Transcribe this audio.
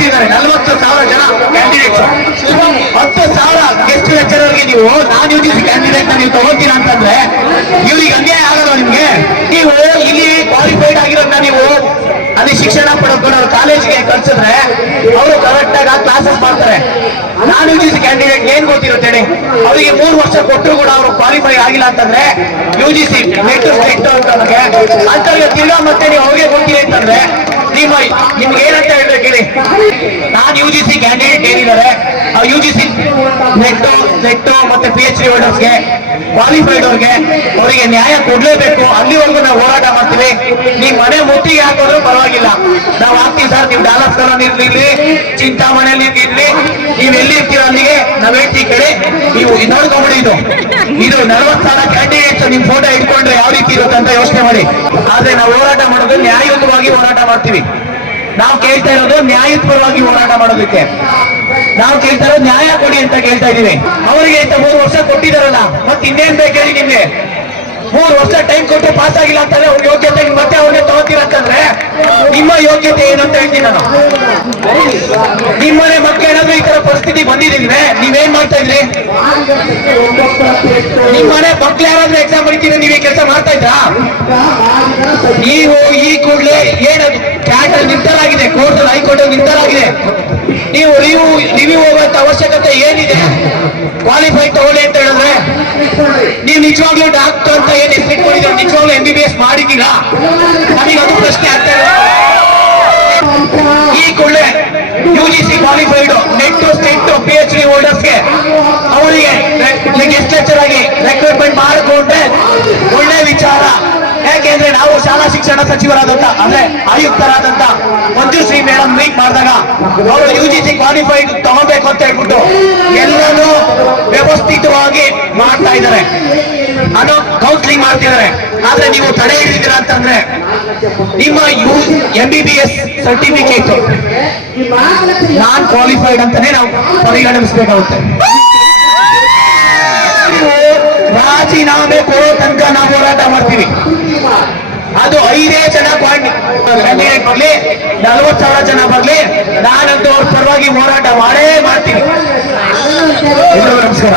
ನಿಂತಿದ್ದಾರೆ 40,000 ಜನ candidates. 10,000 guest ಲೆಕ್ಚರರ್ಗೆ ನೀವು ನಾನ್ ಯುಜಿಸಿ ಕ್ಯಾಂಡಿಡೇಟ್ ನೀವು ತಗೋತೀರಾ ಅಂತಂದ್ರೆ ಇವ್ರಿಗೆ ಅನ್ಯಾಯ ಆಗಲ್ಲ ನಿಮ್ಗೆ. ನೀವು ಇಲ್ಲಿ ಕ್ವಾಲಿಫೈಡ್ ಆಗಿರೋದನ್ನ ನೀವು ಅಲ್ಲಿ ಶಿಕ್ಷಣ ಪಡೆದುಕೊಂಡು ಅವ್ರ ಕಾಲೇಜ್ಗೆ ಕಳ್ಸಿದ್ರೆ ಅವರು ಕರೆಕ್ಟ್ ಆಗಿ ಕ್ಲಾಸಸ್ ಮಾಡ್ತಾರೆ. ನಾನ್ ಯುಜಿಸಿ ಕ್ಯಾಂಡಿಡೇಟ್ ಏನ್ ಗೊತ್ತಿರುತ್ತೆ ಹೇಳಿ, ಅವರಿಗೆ 3 ವರ್ಷ ಕೊಟ್ಟರು ಕೂಡ ಅವರು ಕ್ವಾಲಿಫೈ ಆಗಿಲ್ಲ ಅಂತಂದ್ರೆ ಯುಜಿಸಿ ನೆಟ್ ಅಂತವ್ರಿಗೆ ತಿರ್ಗಾ ಮತ್ತೆ ನೀವು ಅವ್ರಿಗೆ ಗೊತ್ತಿಲ್ಲ ಅಂತಂದ್ರೆ ನಿಮ್ಗೆ ಏನಂತ ಹೇಳ್ಬೇಕು ಹೇಳಿ. ನಾನ್ ಯುಜಿಸಿ ಕ್ಯಾಂಡಿಡೇಟ್ ಏನಿದ್ದಾರೆ ಯುಜಿಸಿ ನೆಟ್ ಮತ್ತೆ PhD ಹೋಲ್ಡರ್ಸ್ಗೆ ಕ್ವಾಲಿಫೈಡ್ ಅವ್ರಿಗೆ ಅವರಿಗೆ ನ್ಯಾಯ ಕೊಡ್ಲೇಬೇಕು. ಅಲ್ಲಿವರೆಗೂ ನಾವು ಹೋರಾಟ ಮಾಡ್ತೀವಿ. ನೀವು ಮನೆ ಮುತ್ತಿಗೆ ಹಾಕೋದ್ರು ಪರವಾಗಿಲ್ಲ, ನಾವು ಹಾಕ್ತೀವಿ ಸರ್. ನೀವು ಡಾಲರ್ಸ್ ಕಾಲೋನಿ ಇರ್ಲಿ, ಚಿಂತಾಮಣಿಯಲ್ಲಿ ಇರ್ಲಿ, ನೀವು ಎಲ್ಲಿ ಇರ್ತೀರ ಅಲ್ಲಿಗೆ ನಾವ್ ಹೇಳ್ತೀವಿ ಕೇಳಿ. ನೀವು ನೋಡ್ಕೊಂಬಿಡಿ, ಇದು 40,000 ಕ್ಯಾಂಡಿಡೇಟ್ಸ್ ನಿಮ್ ಫೋಟೋ ಇಟ್ಕೊಂಡ್ರೆ ಯಾವ ರೀತಿ ಇರುತ್ತೆ ಅಂತ ಯೋಚನೆ ಮಾಡಿ. ಆದ್ರೆ ನಾವು ಹೋರಾಟ ಮಾಡೋದು ನ್ಯಾಯಯುತವಾಗಿ ಹೋರಾಟ ಮಾಡ್ತೀವಿ. ನಾವು ಕೇಳ್ತಾ ಇರೋದು ನ್ಯಾಯಯುತವಾಗಿ ಹೋರಾಟ ಮಾಡೋದಕ್ಕೆ. ನಾವು ಕೇಳ್ತಾ ಇರೋದು ನ್ಯಾಯ ಕೊಡಿ ಅಂತ ಕೇಳ್ತಾ ಇದೀವಿ. ಅವರಿಗೆ ಇಂತ 3 ವರ್ಷ ಕೊಟ್ಟಿದಾರಲ್ಲ, ಮತ್ತೆ ಇನ್ನೇನ್ ಬೇಕು ಹೇಳಿ ನಿಮ್ಗೆ? 3 ವರ್ಷ ಟೈಮ್ ಕೊಟ್ಟು ಪಾಸ್ ಆಗಿಲ್ಲ ಅಂತಂದ್ರೆ ಅವ್ರ ಯೋಗ್ಯತೆ ಮತ್ತೆ ಅವ್ರನ್ನೇ ತಗೋತೀರಂತಂದ್ರೆ ನಿಮ್ಮ ಯೋಗ್ಯತೆ ಏನು ಅಂತ ಹೇಳ್ತೀನಿ ನಾನು. ನಿಮ್ಮನೆ ಮಕ್ಕಳು ಏನಾದ್ರು ಈ ತರ ಪರಿಸ್ಥಿತಿ ಬಂದಿದ್ರೆ ನೀವೇನ್ ಮಾಡ್ತಾ ಇದ್ರಿ? ನಿಮ್ಮನೆ ಮಕ್ಳು ಯಾರಾದ್ರೂ ಎಕ್ಸಾಮ್ ಬರೀತೀರಿ, ನೀವೇ ಕೆಲಸ ಮಾಡ್ತಾ ಇದ್ರಾ? ನೀವು ಈ ಕೂಡಲೇ ಏನದು ಕ್ಯಾಟ್ ಅಲ್ಲಿ ನಿರ್ಧಾರ ಆಗಿದೆ, ಕೋರ್ಟ್ ಹೈಕೋರ್ಟ್ ನಿರ್ಧಾರ ಆಗಿದೆ. ನೀವು ರಿವ್ಯೂ ಹೋಗುವಂತ ಅವಶ್ಯಕತೆ ಏನಿದೆ? ಕ್ವಾಲಿಫೈ ತಗೊಳ್ಳಿ ಅಂತ ಹೇಳಿದ್ರೆ ನೀವು ನಿಜವಾಗ್ಲೂ ಡಾಕ್ಟರ್ ಅಂತ ಏನ್ ಹೆಸರಿಟ್ಕೊಂಡಿದ್ರೆ ನಿಜವಾಗ್ಲೂ MBBS ಮಾಡಿದ್ದೀರಾ? ನಮಗೆ ಅದು ಪ್ರಶ್ನೆ ಆಗ್ತಾ ಇದೆ. ಈ ಕೂಡಲೇ UGC qualified net state PhD ಹೋಲ್ಡರ್ಸ್ಗೆ ಅವರಿಗೆ ಗೆಸ್ಟ್ ಲೆಕ್ಚರ್ ಆಗಿ ರೆಕ್ರೂಟ್ಮೆಂಟ್ ಮಾಡಿಕೊಂಡ್ರೆ ಒಳ್ಳೆ ವಿಚಾರ. ಯಾಕೆಂದ್ರೆ ನಾವು ಶಾಲಾ ಶಿಕ್ಷಣ ಸಚಿವರಾದಂತ ಅಂದ್ರೆ ಆಯುಕ್ತರಾದಂತ ಮಂಜುಶ್ರೀ ಮೇಡಮ್ ಮೀಟ್ ಮಾಡಿದಾಗ ಅವರು ಯುಜಿಸಿ ಕ್ವಾಲಿಫೈಡ್ ತಗೋಬೇಕು ಅಂತ ಹೇಳ್ಬಿಟ್ಟು ಎಲ್ಲರೂ ವ್ಯವಸ್ಥಿತವಾಗಿ ಮಾಡ್ತಾ ಇದ್ದಾರೆ, ಅದು ಕೌನ್ಸಿಲಿಂಗ್ ಮಾಡ್ತಿದ್ದಾರೆ. ಆದ್ರೆ ನೀವು ತಡೆ ಹಿಡಿದಿದ್ದೀರಾ ಅಂತಂದ್ರೆ ನಿಮ್ಮ MBBS ಸರ್ಟಿಫಿಕೇಟ್ ನಾನ್ ಕ್ವಾಲಿಫೈಡ್ ಅಂತಾನೆ ನಾವು ಪರಿಗಣಿಸಬೇಕಾಗುತ್ತೆ. ರಾಜೀನಾಮೆ ಕೊಡೋ ತನಕ ನಾವು ಹೋರಾಟ ಮಾಡ್ತೀವಿ. ಅದು 5 ಜನ ಕ್ಯಾಂಡಿಡೇಟ್ ಬರ್ಲಿ, 40,000 ಜನ ಬರ್ಲಿ, ನಾನಂತೂ ಅವ್ರ ಪರವಾಗಿ ಹೋರಾಟ ಮಾಡೇ ಮಾಡ್ತೀನಿ. ನಮಸ್ಕಾರ.